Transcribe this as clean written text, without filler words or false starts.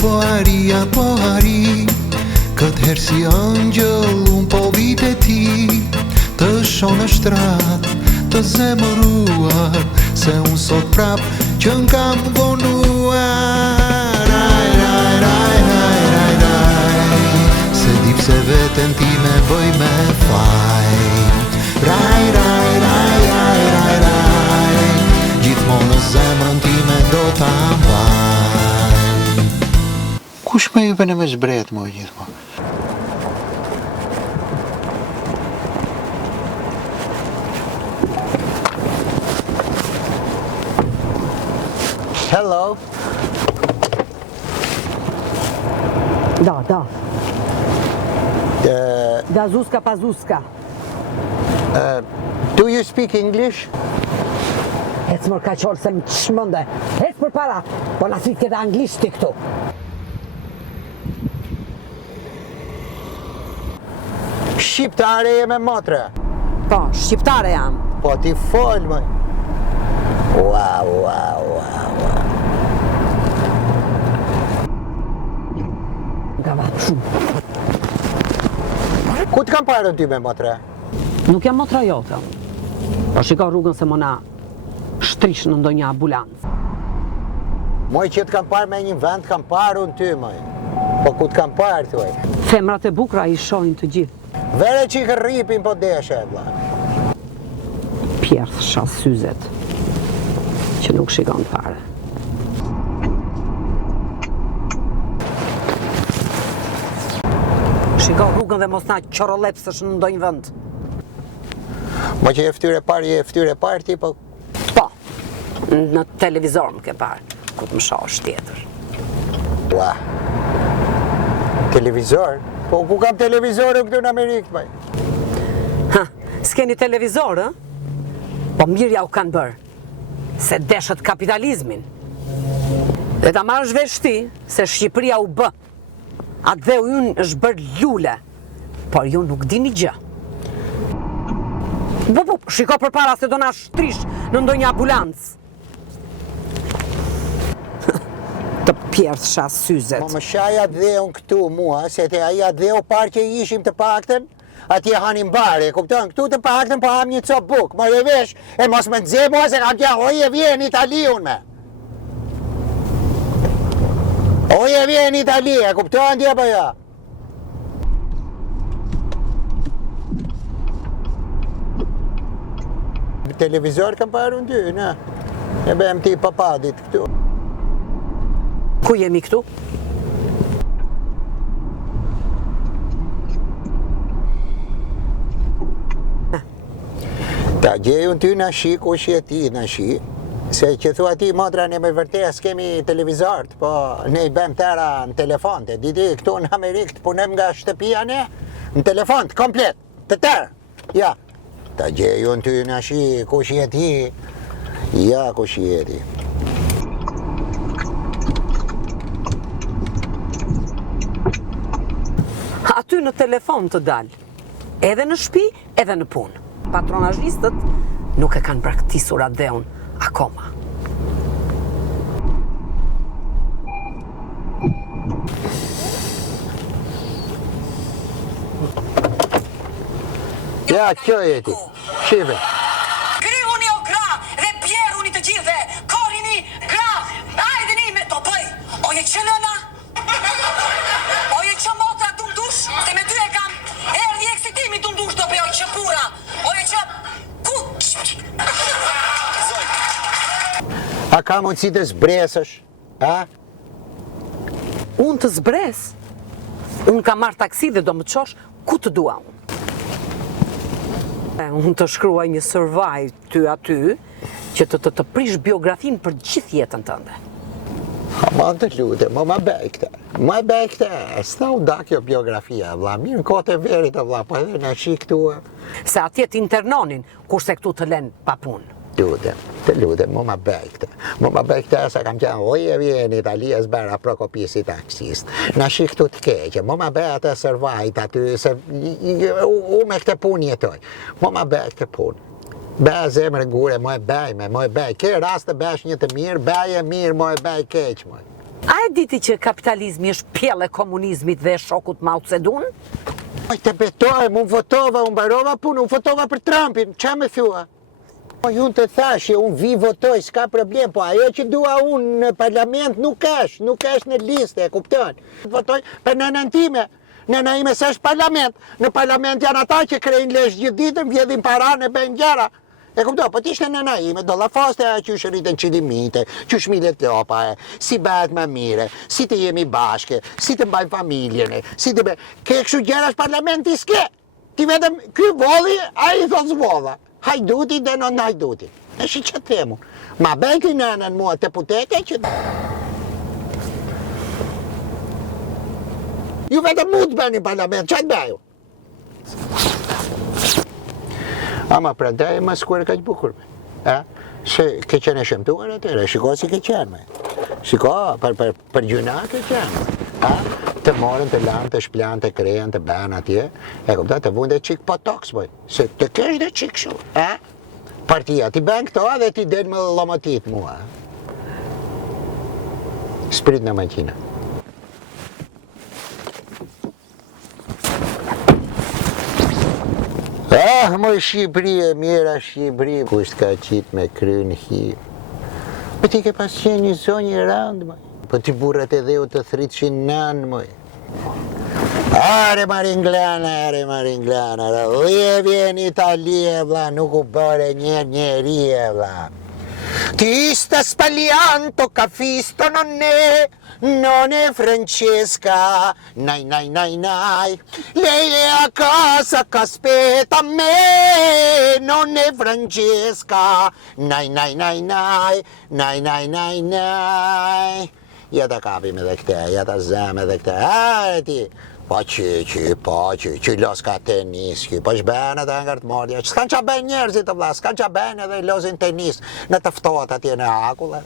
po ari Këtë herë si angjëll unë po vite ti Të shonë në shtrat, të zemëruar Se unë sot prap që n'kam vonuar Raj, raj, raj, raj, raj, raj Se di pse veten ti me bëj me faj Raj, raj, raj, raj, raj, raj Gjithmonë në zemrën ti me do t'a mbaj Kush me juve në me zbret më gjithmonë? Hello. Da. Da Zuzka pa Zuzka. Do you speak English? Hec mër ka qolë se më shmënde. Hec për para, po në thit këtë anglisht ti këtu. Shqiptare e me motre? Po, shqiptare jam. Po ti fol, mëj. Wow. Nga vatë shumë. Ku të kam parën ty me motre? Nuk jam motra jote. Po shiko rrugën se më na shtrish në ndonjë ambulancë. Moj që të kam parë me një vend, kam parën ty, mëj. Po ku të kam parë, thuaj? Femrat e bukra i shojnë të gjithë. Vere që i rripin po deshe, vla. Pjerth shas syzet, që nuk shikon fare. Shiko rrugën dhe mos na qorolepsësh në ndonjë vend. Mo që e ftyre parë ti, po... Po, në televizor më ke parë, ku të më shosh tjetër. Ua, televizor? Po ku kam televizorë këtu në Amerikë, baj? Ha, s'keni televizorë, po mirë ja u kanë bërë, se deshët kapitalizmin. Dhe ta marrësh vesh ti, se Shqipëria u bë, atë dhe u junë është bërë lule, por ju nuk dini gjë. Shiko për para se do na shtrish në ndonjë ambulancë. Të pjerth shas syzet. Po më shaja dheun këtu mua, se te aja dheu parë që ishim të pakten, atje hanim bare, kupton? Këtu të pakten po ham një cop buk, më revesh, e mos më nëzhe mua se kam kja oje vjen Itali unë me. Oje vjen Itali, e kupton tje për ja? Televizor kam parë në dy, ne? E bëhem ti papadit këtu. Ku jemi këtu? Ta gjejun ty në shi, ku shi e ti në shi. Se që thua ti, motra, ne me vërtet s'kemi televizort, po ne i bëm tëra në telefonte. Diti, këtu në Amerikë të punem nga shtëpia ne, në telefont, komplet, të tërë. Ja, ta gjejun ty në shi, ku shi e ti. Ja, ku shi e ti. Aty në telefon të dalë, edhe në shtëpi, edhe në punë. Patronazhistët nuk e kanë praktisur atë dheun akoma. Ja, kjo e ti, shive. Grihuni o gra dhe bjeruni të gjithve, korini gra, ajdeni me to bëj, oje që nëna, oje që motra të mdush, se me ty e kam, erdi eksitimi të mdush do bëj, oje që pura, oje që, ku? A ka mundësi të zbresësh, a? Unë të zbres, unë ka marrë taksi dhe do më të qosh ku të dua unë. Unë të shkruaj një survive ty aty, që të prish biografin për gjithë jetën tënde. Ma të lutem, ma bej këta. Ma bej këta, s'na u da kjo biografia, vla. Mirë në kote verit, vla, po edhe në shik këtu. Se atje t'internonin, kurse këtu të len pa punë. Të lutem, ma bej këta. Ma bej këta, se kam qenë oje vjen Italia s'bera prokopisi taksist. Në shik këtu të keqe, ma bej atë survive aty, se u me këte punë jetoj. Ma bej këte punë. Bëj zemrë gure, moj bëj me, moj bëj. Ke rast të bësh një të mirë, bëj e mirë, moj bëj keq, moj. A e diti që kapitalizmi është pjellë e komunizmit dhe e shokut Mao Zedong? Të betoj, unë votova, unë barova punë, unë votova për Trumpin, qa me thua? Unë të thashë, unë vi votoj, s'ka problem, po ajo që dua unë në parlament nuk është në liste, e kupton? Votoj për nënën time, nëna ime s'është parlament, në parlament janë ata që krejnë lesh gjithë ditën, vjedhin para në bëjnë gjera. E kupton, po t'ishte nëna ime, do la foste që shëritën qilimite, që shmilet topa si bëhet më mire, si të jemi bashke, si të mbajnë familjene, si të bëjnë, ke kështu gjerash parlamenti s'ke, ti vetëm ky volli, a i thot zvolla, hajduti dhe non hajduti, e shi që të themu, ma bëjnë nënën mua të puteke që... Ju vetëm mu të bëjnë në parlament, që të bëju? Ama prandaj më skuar kaq bukur. Se ke qenë shëmtuar atëre, shiko si ke qenë me. Shiko, për gjuna ke qenë. Të morën, të lanë, të shplanë, të krejen, të banë atje. E kupta, të vunde qik po toks, boj. Se të kesh dhe qik shu. Partia, ti bën këto dhe ti del me lomotit mua. Sprit në makina. Moj Shqipëri e mira Shqipëri, kusht ka qit me kryn hi. Po ti ke pas qenë një zonjë e randë, moj. Po ti burrat e dheu të thritëshin nanë, moj. Are Maringlana, lije vjen Italia, vla, nuk u bëre njeri, vla. Ti sta sbagliando, capisto, non è Francesca, nai, lei è a casa che aspetta me, non è Francesca, nai. Ja ta kapim edhe këte, ja ta zem edhe këte, ti, po që los ka tenis, po shben edhe nga të mordja, që s'kan qa ben njerëzit të vla, s'kan qa ben edhe losin tenis në tëftohet atje në akullë.